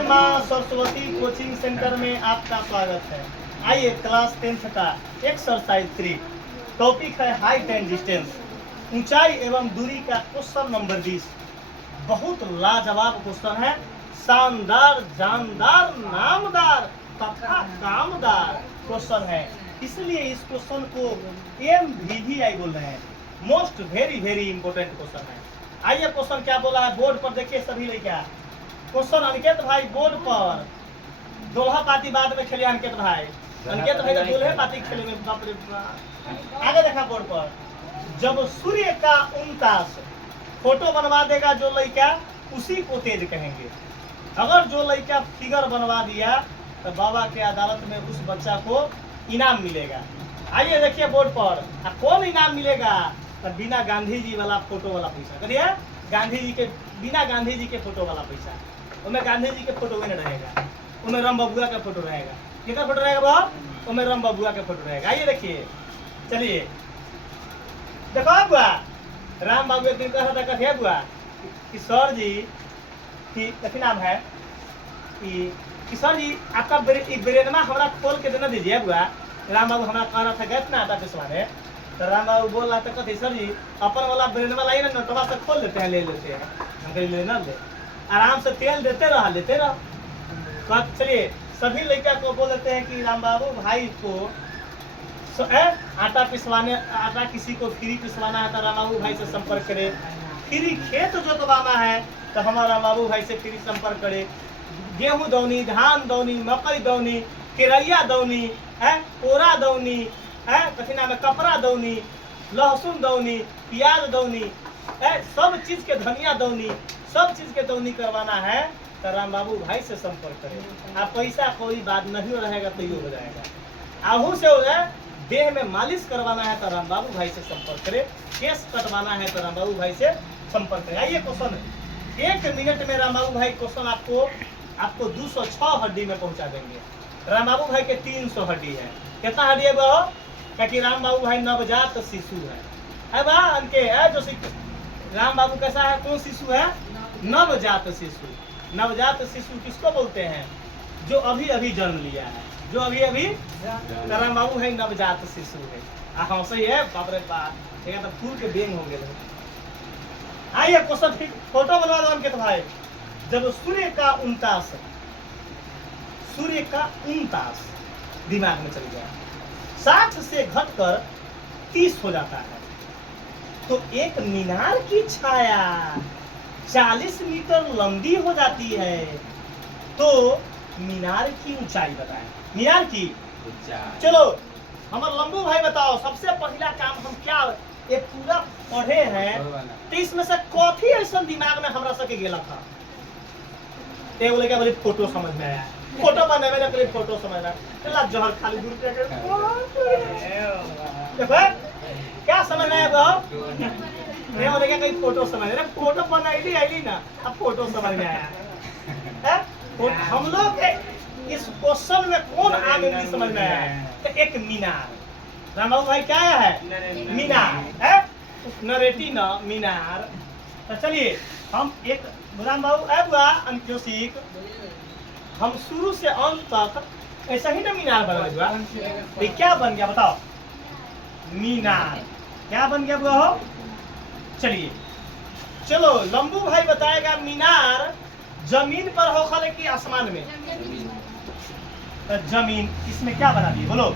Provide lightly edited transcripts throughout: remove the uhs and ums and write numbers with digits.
जय मां Saraswati coaching centre में आपका स्वागत है। आइए क्लास 10th का एक्सरसाइज 3 टॉपिक है हाइट एंड डिस्टेंस, ऊंचाई एवं दूरी का क्वेश्चन नंबर 20। बहुत लाजवाब क्वेश्चन है, शानदार, जानदार, नामदार तथा कामदार क्वेश्चन है, इसलिए इस क्वेश्चन को MVVI बोल रहे हैं। Most very very important question है। आइए क्वेश्चन क्या बोला है बोर्ड पर देखिए सभी लड़का। क्वेश्चन अनिकेत भाई बोर्ड पर, दोल्हा पाती बाद में खेले अनिकेत भाई। अनिकेत भाई तो दूल्हे पाती खेले में बाप रे बाप। आगे देखा बोर्ड पर, जब सूर्य का 49 फोटो बनवा देगा जो लड़का उसी को तेज कहेंगे। अगर जो लड़का फिगर बनवा दिया तो बाबा के अदालत में उस बच्चा को इनाम मिलेगा। आइए देखिए बोर्ड पर, कौन इनाम मिलेगा? तो बिना गांधी जी वाला फोटो वाला पैसा। करिए गांधी जी के, बिना गांधी जी के फोटो वाला पैसा। उनमें गांधी जी के फोटो में रहेगा, उनमें राम बबुआ का फोटो रहेगा। कितना फोटो रहेगा बाबा? उनमें राम बबुआ का फोटो रहेगा। आइए देखिए, चलिए देखो बुआ, राम बाबू एक दिन कहा था कथिया बुआ कि सर जी की कथी नाम है कि सर जी आपका ब्रेनमा हमारा खोल के देना दीजिए बुआ। राम बाबू हमारा कह रहा था गए ना आता पिछवाने, तो राम बाबू बोल रहा था कथी सर जी अपन वाला ब्रेनमा लाइए ना नोटवा से खोल देते हैं, ले लेते हैं। हम कहीं लेना ले, आराम से तेल देते रहा, लेते रहा। तो चलिए सभी लड़का को बोल देते हैं कि राम बाबू भाई को आटा पिसवाने, आटा किसी को फ्री पिसवाना है तो राम बाबू भाई से संपर्क करे। फ्री खेत जोतवाना है तो हमारा राम बाबू भाई से फ्री संपर्क करे। गेहूं दौनी, धान दौनी, मकई दौनी, केरैया दौनी है, कोरा दौनी है, कथी नाम है, कपड़ा दौनी, लहसुन दौनी, प्याज दौनी है, सब चीज के धनिया दौनी, सब चीज के दौनी करवाना है तो राम बाबू भाई से संपर्क करें। आप पैसा कोई बात नहीं रहेगा तो ये हो जाएगा। आहू से हो जाए, देह में मालिश करवाना है तो राम बाबू भाई से संपर्क करें, केस कटवाना है तो राम बाबू भाई से संपर्क करें। आइए क्वेश्चन, 1 मिनट में राम बाबू भाई क्वेश्चन आपको 206 हड्डी में पहुंचा देंगे। राम बाबू भाई के 300 हड्डी है। कितना हड्डी है वो? क्योंकि राम बाबू भाई नवजात शिशु है बा अनके है जो राम बाबू कैसा है, कौन शिशु है? नवजात शिशु। नवजात शिशु किसको बोलते हैं? जो अभी अभी जन्म लिया है, जो अभी अभी। राम बाबू है नवजात शिशु है। हाँ सही है, बाप रे बाप, तो फूल के बेंग हो गए। आइए क्वेश्चन ठीक फोटो बनवा दो अनकेत भाई। जब सूर्य का 49 दिमाग में चल गया, 60 से घटकर 30 हो जाता है, तो एक मीनार की छाया 40 मीटर लंबी हो जाती है, तो मीनार की ऊंचाई बताएं। मीनार की चलो हमारे लंबू भाई बताओ, सबसे पहला काम हम क्या ये पूरा पढ़े हैं, तो इसमें से कॉफी ऐसा दिमाग में हमरा सके गेला था। ते बोले क्या बोले फोटो समझ में आया, फोटो बनने में पहले फोटो समझ में आया, जहर खाली दूर पे देखो क्या समझ में आया बाबू? नहीं बोले क्या कहीं फोटो समझ में, फोटो बनाई आईली ना, अब फोटो समझ में आया है। हम लोग इस क्वेश्चन में कौन आम इंग्लिश समझ में आया? तो एक मीनार, राम बाबू भाई क्या आया है? मीनार है, नरेटी ना मीनार। तो चलिए हम एक राम बाबू बुआ अंत्योशिक, हम शुरू से अंत तक ऐसा ही ना मीनार बना हुआ। ये क्या बन गया बताओ? मीनार क्या बन गया बुआ हो? चलिए चलो लंबू भाई बताएगा मीनार जमीन पर होखल कि आसमान में? तो जमीन, इसमें क्या बना दिए बोलो?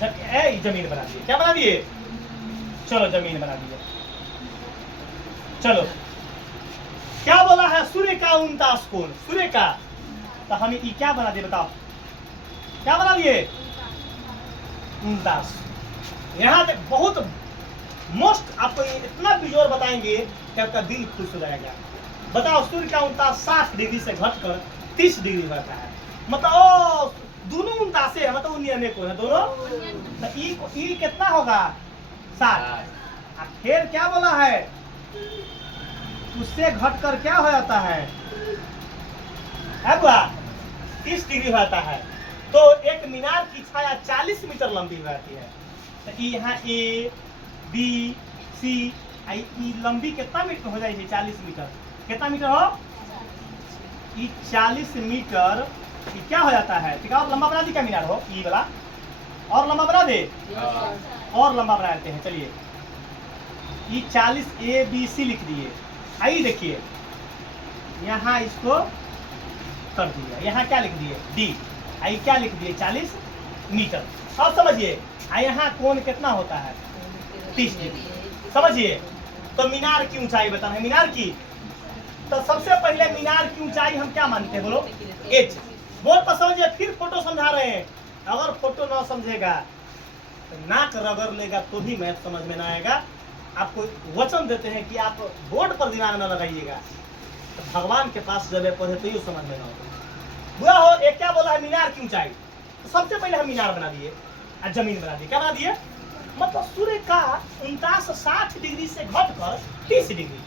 जमीन बना दिए। क्या बना दिए? चलो जमीन बना दिए। चलो क्या बोला है? सूर्य का 49 कोण, सूर्य का, तो हम ये क्या बना दिए बताओ? क्या बना दिए? 49। यहाँ तक बहुत मोस्ट आपको इतना बिजोर बताएंगे कि आपका दिल खुश हो जाएगा। बताओ सूर्य का 49 60 डिग्री से घटकर 30 डिग्री रहता है, मतलब दोनों 49 है, मतलब 99 को है दोनों, तो ई कितना होगा? 60। फिर क्या बोला है? उससे घटकर क्या हो जाता है बुआ? 30 डिग्री होता है, तो एक मीनार की छाया 40 मीटर लंबी हो जाती है। तो यहाँ A B C लंबी कितना मीटर हो जाएगी? 40 मीटर। कितना मीटर हो? ये 40 मीटर ये क्या हो जाता है? ठीक है, और लंबा बना दी क्या मीनार हो ये वाला, और लंबा बना दे, और लंबा बना देते हैं। चलिए ये 40 ABC लिख दिए। आइए देखिए यहाँ इसको कर दिया, यहाँ क्या लिख दिए D, आई क्या लिख दिए 40 मीटर। अब समझिए यहाँ कोण कितना होता है 30 डिग्री। समझिए तो मीनार की ऊंचाई बताना है, मीनार की। तो सबसे पहले मीनार की ऊंचाई हम क्या मानते हैं बोलो H। बोल पर समझिए, फिर फोटो समझा रहे हैं। अगर फोटो ना समझेगा तो नाक रगड़ लेगा तो भी मैथ समझ में ना आएगा। आपको वचन देते हैं कि आप बोर्ड पर दिमाग न लगाइएगा, तो भगवान के पास जब पढ़े तो ये समझ में ना होगा। बुआ हो एक क्या बोला है मीनार की ऊंचाई, तो सबसे पहले हम मीनार बना दिए और जमीन बना दी। क्या बना दिए? मतलब सूर्य का 59-60 डिग्री से घटकर 30 डिग्री,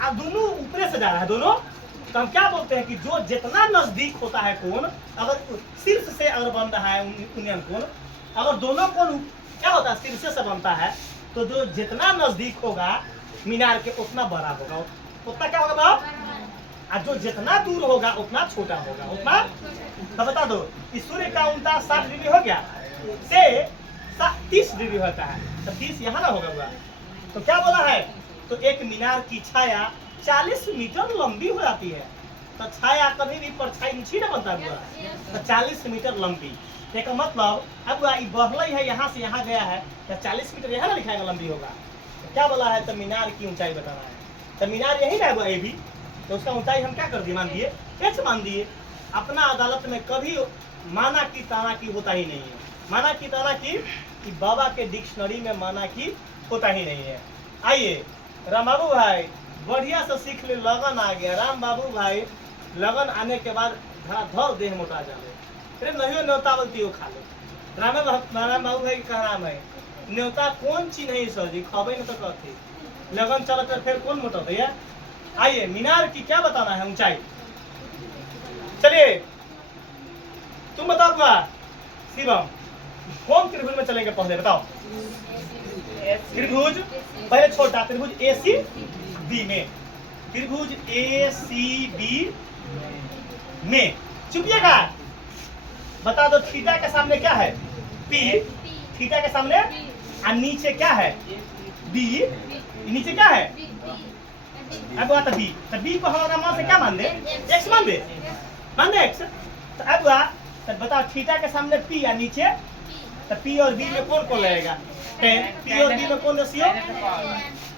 और दोनों ऊपर से जा रहा है दोनों। तो हम क्या बोलते हैं कि जो जितना नजदीक होता है कोण, अगर शीर्ष से अगर बन रहा है उन्नयन कोण, अगर दोनों कोण क्या होता है शीर्ष से बनता है, तो जो जितना नजदीक होगा मीनार के उतना बड़ा होगा, उतना क्या होगा बाप, और जो जितना दूर होगा उतना छोटा होगा, उतना। तो बता दो इस सूर्य का 59-60 डिग्री हो गया से 30 डिग्री होता है, तो 30 यहाँ ना होगा हुआ। तो क्या बोला है? तो एक मीनार की छाया 40 मीटर लंबी हो जाती है। तो छाया कभी भी परछाई नीचे ना बनता हुआ, तो 40 मीटर लंबी। एक मतलब अब बहलई है यहाँ से यहाँ गया है, तो 40 मीटर यहाँ ना लिखाएगा लंबी होगा। तो क्या बोला है? तो मीनार की ऊंचाई बताना है। तो मीनार यही ना है ये भी, तो उसका ऊंचाई हम क्या कर दिए? मान दिए H मान दिए। अपना अदालत में कभी माना की ताना की होता ही नहीं है। माना की ताना की कि बाबा के डिक्शनरी में माना की होता ही नहीं है। आइए राम बाबू भाई बढ़िया से सीख ले, लगन आ गया। राम बाबू भाई लगन आने के बाद धर देह मोटा जाए, फिर नहीं न्योता बोलती हो खा लो। राम बाबू भाई का नाम है न्योता कौन चीज नहीं सर जी खबे न तो कहती लगन चलत है, फिर कौन मोटा भैया। आइए मीनार की क्या बताना है ऊंचाई। चलिए तुम बताओ शिवम कौन त्रिभुज में चलेंगे पहले बताओ। त्रिभुज पहले छोटा त्रिभुज ACB में, त्रिभुज ACB में चुपिएगा। बता दो थीटा के सामने क्या है P, थीटा के सामने और नीचे क्या है B, नीचे क्या है अब बात B। तो B को हमारा मान से क्या मान दे? X मान दे, मान दे X। तो अब तो बताओ थीटा के सामने P और नीचे, तो P और B में कौन कौन लगेगा? tan। P और B में कौन रेशियो?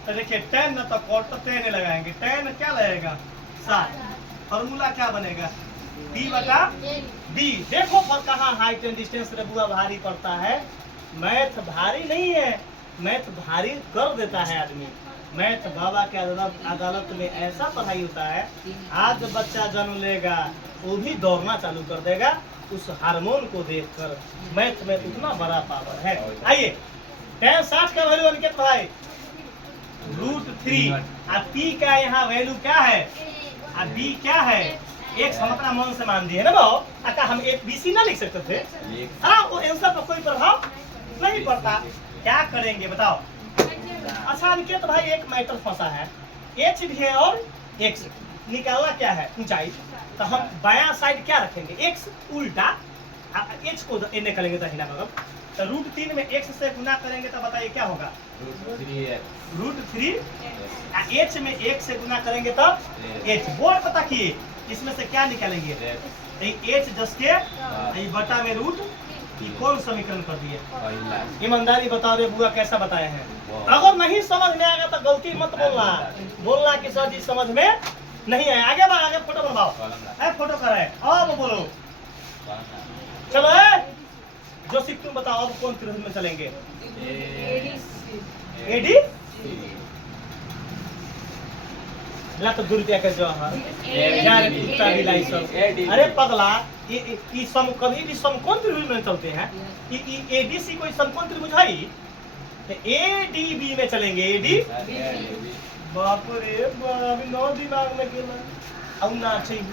तो देखिए tan न तो cot, तो tan लगाएंगे, tan क्या लगेगा 7। फॉर्मूला क्या बनेगा B बटा B। देखो पर कहाँ हाइट एंड डिस्टेंस रे बुआ भारी पड़ता है। मैथ भारी नहीं है, मैथ भारी कर देता है आदमी। मैथ बाबा के अदालत में ऐसा पढ़ाई होता है, आज बच्चा जन्म लेगा वो भी दौड़ना चालू कर देगा उस हार्मोन को देखकर। मैथ में उतना बड़ा पावर है। आइए tan 60 का वैल्यू अनिकेत भाई √3, और P का यहाँ वैल्यू क्या है और B क्या है? X हम अपना मन से मान दिए ना भाव। अका हम ABC ना लिख सकते थे, हाँ वो आंसर पर कोई प्रभाव नहीं पड़ता। क्या करेंगे बताओ। अच्छा अनिकेत भाई एक मैटर फंसा है, H भी है और X निकालना क्या है ऊंचाई। तो हम बायां साइड क्या रखेंगे X उल्टा, H को निकालेंगे दाहिना बगल। तो √3 में X से गुना करेंगे तो बताइए क्या होगा? √3। H में X से गुना करेंगे तो H। बोर्ड पता किए इसमें से क्या निकालेंगे? H जस के बटा में रूट, कौन समीकरण कर दिए? ईमानदारी बताओ रे बुआ कैसा बताए हैं। अगर नहीं समझ में आएगा तो गलती मत बोलना कि सर जी समझ में नहीं आया। आगे बढ़, आगे फोटो बनवाओ, फोटो कराए अब बोलो। चलो जो सिर्फ तुम बताओ अब कौन त्रिभुज में चलेंगे? AD ला तो ₹2 का जो यार कुत्ता बिलाई सब। अरे पगला ये सम कभी भी समकोण त्रिभुज में चलते हैं। ये ADC कोई समकोण त्रिभुज है? तो ADB में चलेंगे। AD बाप रे बाप नौ दिमाग में गेला अब ना चाहिए।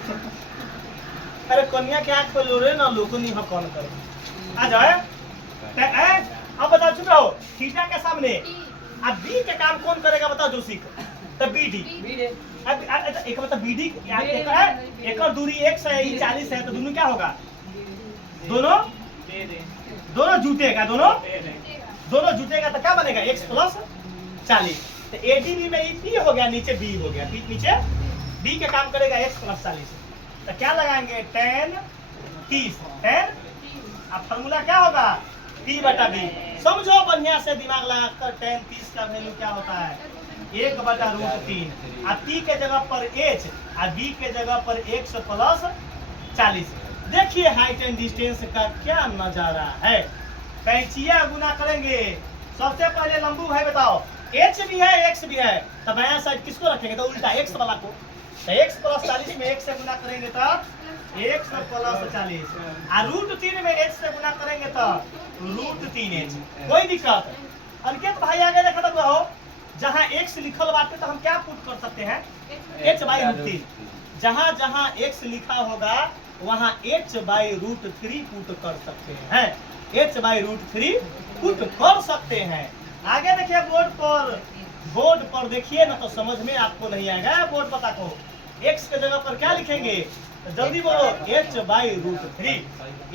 अरे कन्या के आंख पे लोरे ना लोको नहीं हम कौन करे आ जाए। अब बताओ चुप रहो। थीटा के सामने अब B के काम कौन करेगा बताओ? जो सीख तो BD एक मतलब बीडी एक और दूरी x है, ये 40 है, तो दोनों क्या होगा? दोनों जुटेगा, दोनों जुटेगा तो क्या बनेगा? x plus 40। तो ADB में ई P हो गया, नीचे B हो गया, नीचे B के काम करेगा x प्लस 40। तो क्या लगाएंगे? tan 30, अब फॉर्मूला क्या होगा? P बटा B। समझो बढ़िया से दिमाग लगाकर, tan 30 का वैल्यू क्या होता है? 1/√3। अब P के जगह पर h और B के जगह पर x प्लस 40। देखिए हाइट एंड डिस्टेंस का क्या नजारा है। कैंचिया गुना करेंगे। सबसे पहले लंबू भाई बताओ, h भी है x भी है, तो बायां साइड किसको रखेंगे? तो उल्टा x वाला को। तो x प्लस 40 में x से गुना करेंगे तो x प्लस 40, और √3 में h से गुना करेंगे तो √3h। कोई दिक्कत? अंकित भाई आगे देखा तो हो, जहाँ x लिखल बाटे तो हम क्या पुट कर सकते हैं? h/√3। जहाँ जहाँ x लिखा होगा वहाँ h/√3 पुट कर सकते हैं, h/√3 पुट कर सकते हैं। आगे देखिए बोर्ड पर देखिए ना, तो समझ में आपको नहीं आएगा। बोर्ड पता को x के जगह पर क्या लिखेंगे? जल्दी बोलो, h/√3,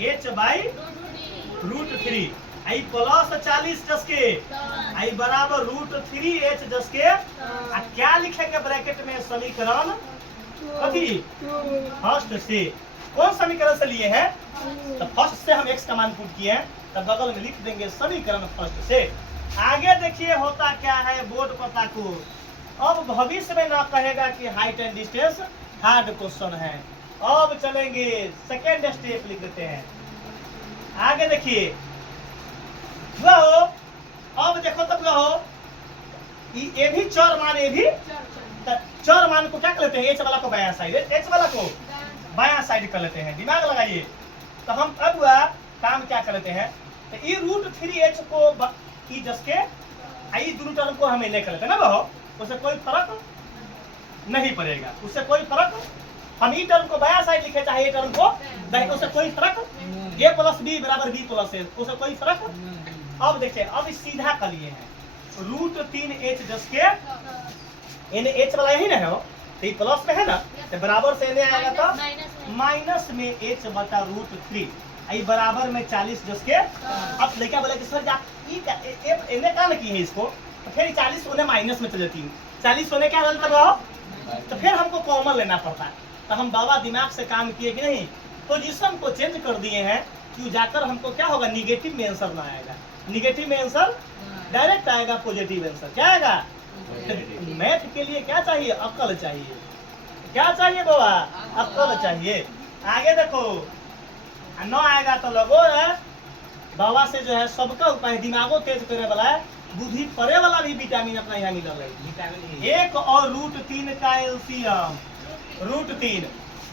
h/√3। आई प्लस 40 जस के आई बराबर √3h जस के। क्या लिखेंगे ब्रैकेट में? समीकरण कथी? फर्स्ट से। कौन समीकरण से लिए हैं? तो फर्स्ट से हम x का मान पुट किए हैं, तब बगल में लिख देंगे समीकरण फर्स्ट से। आगे देखिए होता क्या है बोर्ड पता को। अब भविष्य में ना कहेगा कि height and distance hard question है। अब चलेंगे सेकेंड स्टेप लिख देते हैं। आगे देखिए हो, अब देखो तब हो, ये भी चर मान, ये भी चर मान को क्या कर लेते हैं? h वाला को बायां साइड, h वाला को बायां साइड कर लेते हैं। दिमाग लगाइए। तो हम अब काम क्या कर लेते हैं? तो ये √3h को ई जस के आई दोनों टर्म को हम ले कर लेते हैं ना बहो, उससे कोई फर्क नहीं पड़ेगा, उससे कोई फर्क। हम ई टर्म को बायां साइड लिखे चाहे ये टर्म को, उससे कोई फर्क। a प्लस b बराबर b प्लस a, उससे कोई फर्क। अब देखिए, अब सीधा कर लिए हैं √3h जस के, इन्हें h वाला यही ना है, तो ये प्लस में है ना, तो बराबर से इन्हें आएगा तो माइनस में h/√3 आई बराबर में 40 जस के। अब लड़का बोले कि सर जा इन्हें क्या की है इसको, तो फिर 40 उन्हें माइनस में चल जाती है, 40 होने क्या तो फिर हमको कॉमन लेना पड़ता है। तो हम बाबा दिमाग से काम किए कि नहीं, पोजीशन को चेंज कर दिए हैं, क्यों जाकर हमको क्या होगा? निगेटिव में आंसर ना आएगा, निगेटिव में आंसर डायरेक्ट आएगा पॉजिटिव आंसर। क्या आएगा? मैथ के लिए क्या चाहिए? अक्ल चाहिए। क्या चाहिए बाबा? अक्ल चाहिए। आगे देखो, न आएगा तो लगो है बाबा से जो है सबका उपाय, दिमागो तेज करे वाला है, बुद्धि परे वाला भी विटामिन अपना यहाँ मिल रहा है। 1 और √3 का एलसीएम √3,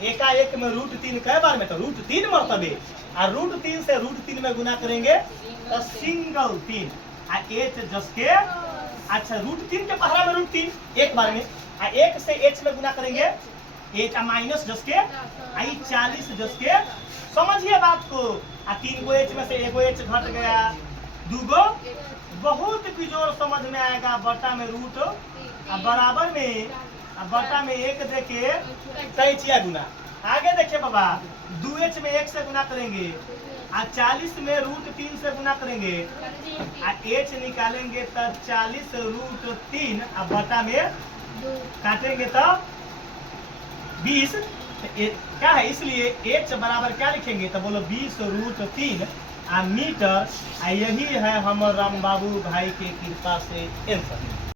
एकाएक में √3 कई बार में? तो √3 मरतबे, और √3 से √3 में गुना करेंगे तो सिंगल 3 h जस के। अच्छा, √3 के पहला में √3 एक बार में, 1 से h में गुना करेंगे h माइनस जस के आई 40 जस के। समझिए बात को। 3 गो h में से 1 गो h घट गया, 2 गो बहुत बिजोड़ समझ में आएगा। बटा में रूट बराबर में, बटा में 1 देके कैचिया गुना। आगे देखिए बाबा, 2h में 1 से गुना करेंगे, 40 में √3 से गुना करेंगे, h निकालेंगे तो 40 √3, अब बटा में काटेंगे तो 20। क्या है? इसलिए h बराबर क्या लिखेंगे? तो बोलो 20 √3 मीटर। यही है हम राम बाबू भाई के कृपा से आंसर।